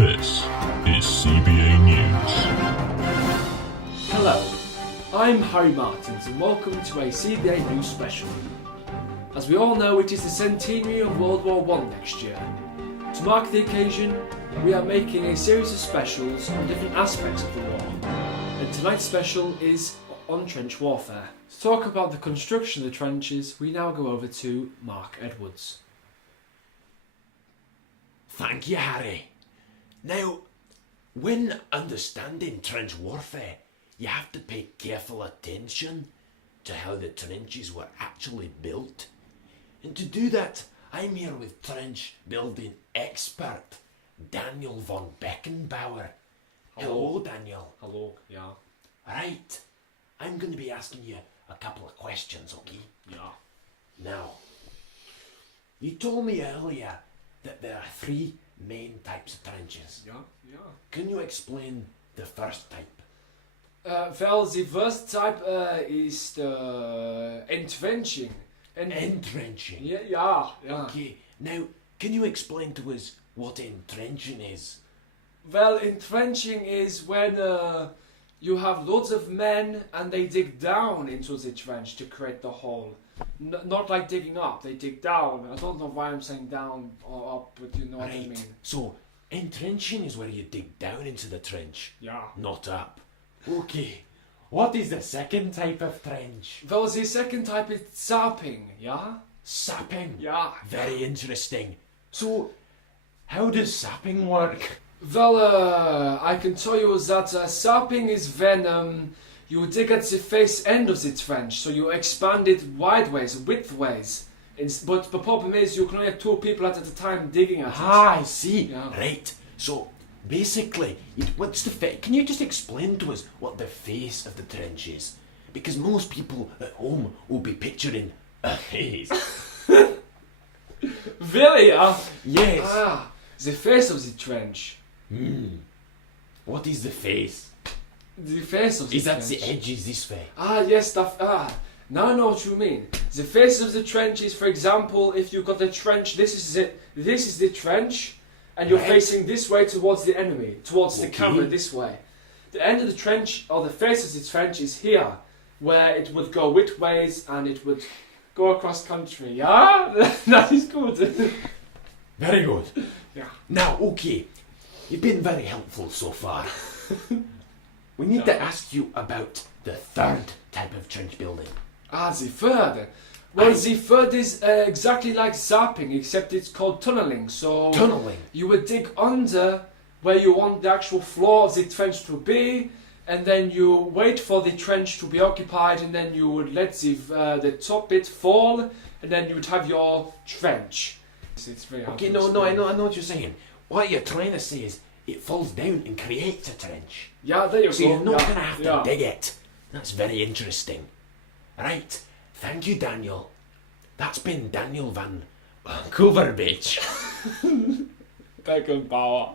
This is CBA News. Hello, I'm Harry Martins and welcome to a CBA News special. As we all know, it is the centenary of World War I next year. To mark the occasion, we are making a series of specials on different aspects of the war. And tonight's special is on trench warfare. To talk about the construction of the trenches, we now go over to Mark Edwards. Thank you, Harry. Now, when understanding trench warfare, you have to pay careful attention to how the trenches were actually built. And to do that, I'm here with trench building expert Daniel von Beckenbauer. Hello, Daniel. Hello, yeah. Right, I'm going to be asking you a couple of questions, okay? Yeah. Now, you told me earlier that there are three main types of trenches. Yeah. Can you explain the first type? Well, the first type is the entrenching. Entrenching? Yeah. Okay, now, can you explain to us what entrenching is? Well, entrenching is when you have loads of men and they dig down into the trench to create the hole. Not like digging up, they dig down. I don't know why I'm saying down or up, but you know what I mean. So, entrenching is where you dig down into the trench, Yeah. not up. Okay, what is the second type of trench? Well, the second type is sapping, yeah? Sapping? Yeah. Very interesting. So, how does sapping work? Well, I can tell you that sapping is when you dig at the face end of the trench, so you expand it wideways, widthways. But the problem is you can only have two people at a time digging at it. I see. Yeah. Right. So basically, what's the can you just explain to us what the face of the trench is? Because most people at home will be picturing a face. Really? Yes. The face of the trench. What is the face? The face of the Is that trench. the edges this way? Yes, now I know what you mean. The face of the trench is, for example, if you've got the trench, this is the trench, and you're Right. facing this way towards the enemy, towards the Okay. camera this way. The end of the trench, or the face of the trench, is here, where it would go widthways and it would go across country. Yeah? That is good. Very good. Yeah. Now, okay, you've been very helpful so far. We need to ask you about the third type of trench building. The third. Well, the third is exactly like zapping, except it's called tunneling. So Tunneling. you would dig under where you want the actual floor of the trench to be, and then you wait for the trench to be occupied, and then you would let the top bit fall, and then you would have your trench. It's very hard Okay, to no, explain. I know what you're saying. What you're trying to say is it falls down and creates a trench. Yeah, there you So go. you're not Yeah, going to have to yeah. dig it. That's very interesting. Right, thank you, Daniel. That's been Daniel van Koverbeach. Beckenbauer.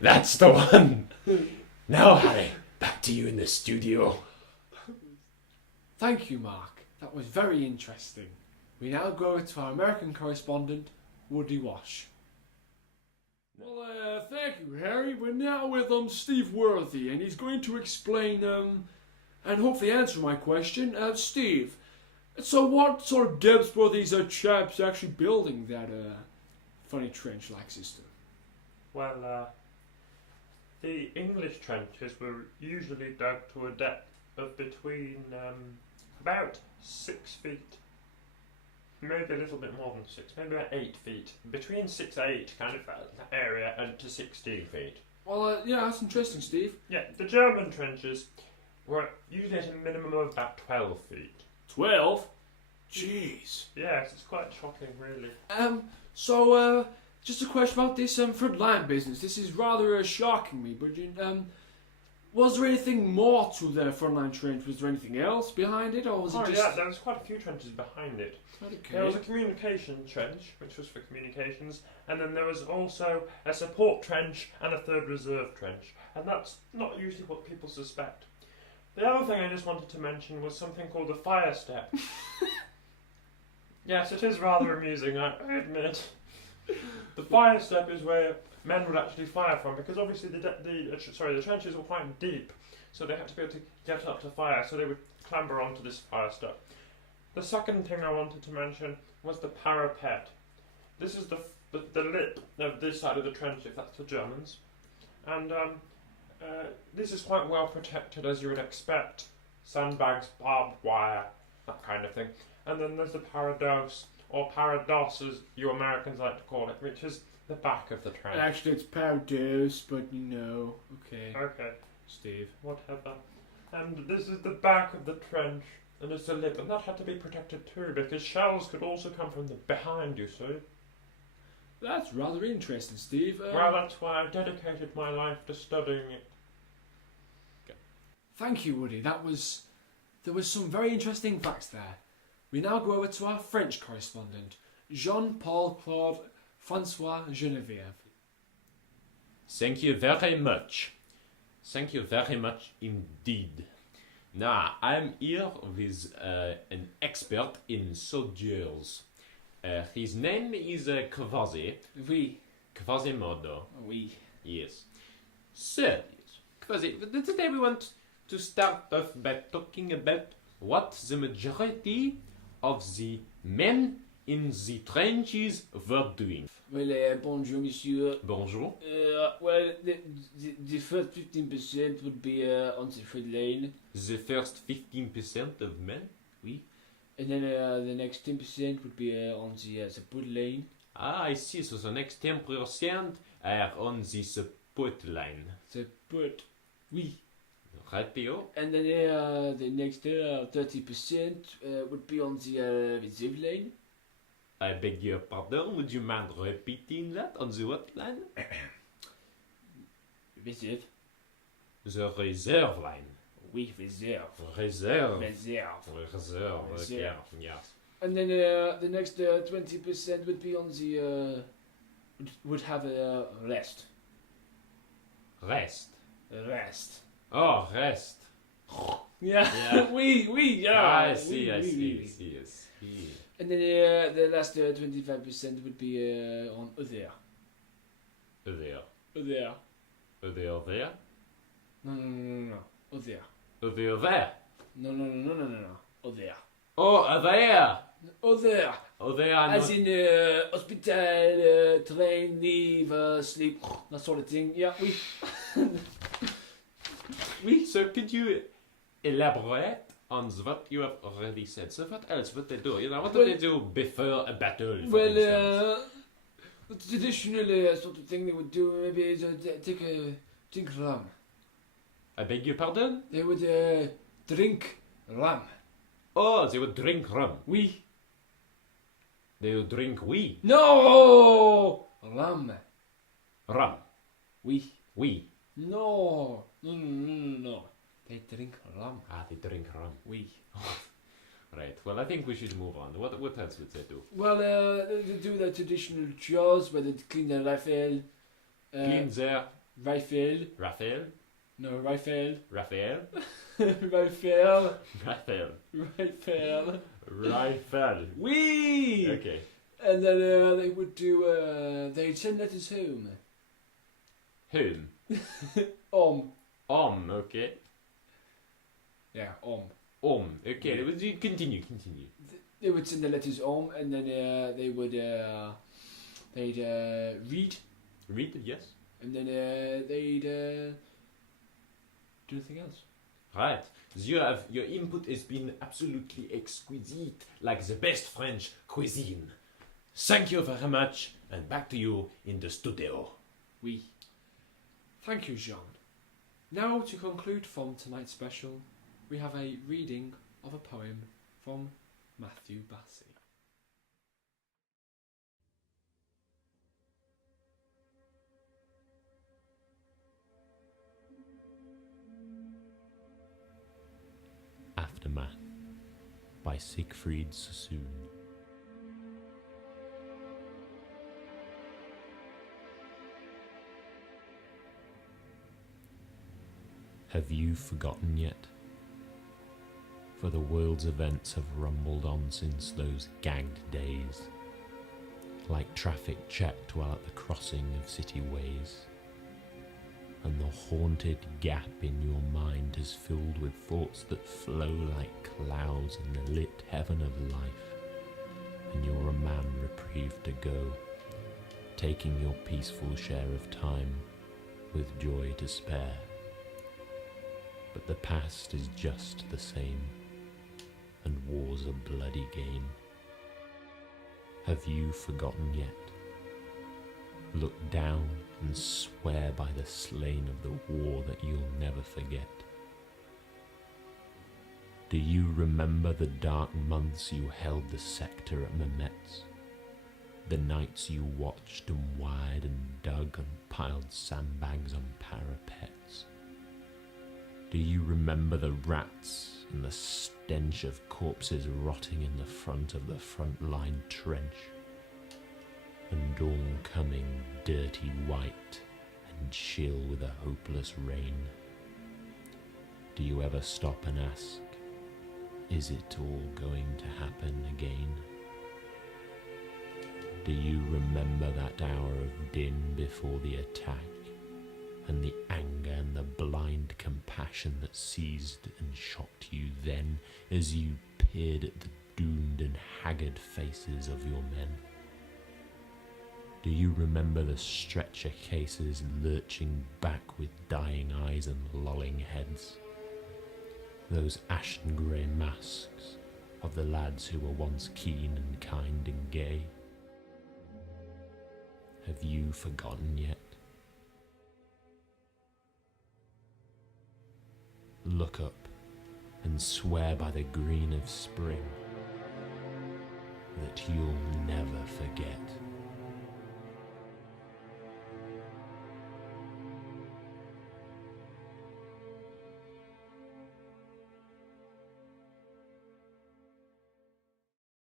That's the one. Now, Harry, back to you in the studio. Thank you, Mark. That was very interesting. We now go to our American correspondent, Woody Wash. Well, thank you, Harry. We're now with Steve Worthy, and he's going to explain and hopefully answer my question. Steve, so what sort of depths were these chaps actually building that funny trench-like system? Well, the English trenches were usually dug to a depth of between about 6 feet, maybe a little bit more than 6, maybe about 8 feet. Between 6 and 8 kind of area and to 16 feet. Well, yeah, that's interesting, Steve. Yeah, the German trenches were usually at a minimum of about 12 feet. 12? Jeez. Yes, it's quite shocking, really. So, just a question about this front line business. This is rather shocking me, but was there anything more to the front line trench? Was there anything else behind it, or was it just... yeah, there was quite a few trenches behind it. Okay. There was a communication trench, which was for communications, and then there was also a support trench and a third reserve trench, and that's not usually what people suspect. The other thing I just wanted to mention was something called the fire step. Yes, it is rather amusing, I admit. The fire step is where men would actually fire from, because obviously the trenches were quite deep, so they had to be able to get up to fire, so they would clamber onto this fire step. The second thing I wanted to mention was the parapet. This is the lip of this side of the trench, if that's the Germans, and this is quite well protected, as you would expect. Sandbags, barbed wire, that kind of thing. And then there's the parados, or parados as you Americans like to call it, which is the back of the trench. Actually, it's parados, but okay. Okay, Steve. whatever. And this is the back of the trench, and it's the lip, and that had to be protected too, because shells could also come from the behind, you see. That's rather interesting, Steve. Well, that's why I dedicated my life to studying it. Thank you, Woody. There was some very interesting facts there. We now go over to our French correspondent, Jean-Paul Claude Francois Geneviève. Thank you very much. Thank you very much indeed. Now, I'm here with an expert in soldiers. His name is Kvasi. Oui. Quasimodo. Oui. Yes. So, Kvasi, today we want to start off by talking about what the majority of the men in the trenches were doing. Well, bonjour, monsieur. Bonjour. Well, the first 15% would be on the front line. The first 15% of men? Oui. And then the next 10% would be on the support line. Ah, I see. So the next 10% are on the support line. Support. Oui. Rightio. And then the next 30% would be on the reserve line. I beg your pardon, would you mind repeating that on the what line? Reserve. The reserve line. Oui, reserve. Reserve. Reserve. Reserve, okay, Reserve. yes. And then the next 20% would be on the would have a rest. Rest. Rest. Oh, rest. Yeah. Yeah. we yeah. Ah, I see, Oui, I oui, see, oui, I oui. see, I see. And then the last 25% would be on other. There. Other. There. No. Other. There. No. Other. Oh, there. Other. There. As in hospital, train, leave, sleep, that sort of thing. Yeah, we. So could you elaborate on what you have already said? So what else would they do? You know, what do they do before a battle, for instance? The traditional sort of thing they would do maybe is take a drink rum. I beg your pardon? They would drink rum. Oh, they would drink rum. We. They would drink wee. No! Rum. Rum. We. Wee. No. No. They drink rum. Ah, they drink rum. We. Right. Well, I think we should move on. What else would they do? Well, they do the traditional chores where they clean their rifle. Clean their Rifle. Raphael. No, rifle. Raphael. Rifle. Raphael. Rifle. Rifle. We. Okay. And then they would do. They'd send letters home. Whom? Om. Okay. Yeah, om. Okay. Yeah. Continue. They would send the letters home, and then they would they'd read, Read, yes. and then they'd do anything else. Right. Your input has been absolutely exquisite, like the best French cuisine. Thank you very much, and back to you in the studio. Oui. Thank you, Jean. Now to conclude from tonight's special, we have a reading of a poem from Matthew Bassey. Aftermath by Siegfried Sassoon. Have you forgotten yet? For the world's events have rumbled on since those gagged days. like traffic checked while at the crossing of city ways. And the haunted gap in your mind is filled with thoughts that flow like clouds in the lit heaven of life, and you're a man reprieved to go, taking your peaceful share of time with joy to spare. But the past is just the same, and war's a bloody game. Have you forgotten yet? Look down and swear by the slain of the war that you'll never forget. Do you remember the dark months you held the sector at Mehmet's? The nights you watched and wired and dug and piled sandbags on parapets? Do you remember the rats and the stench of corpses rotting in the front of the front line trench? And dawn coming dirty white and chill with a hopeless rain? Do you ever stop and ask, is it all going to happen again? Do you remember that hour of din before the attack, and the anger and the blind compassion that seized and shocked you then as you peered at the doomed and haggard faces of your men? Do you remember the stretcher cases lurching back with dying eyes and lolling heads? Those ashen grey masks of the lads who were once keen and kind and gay? Have you forgotten yet? Look up and swear by the green of spring that you'll never forget.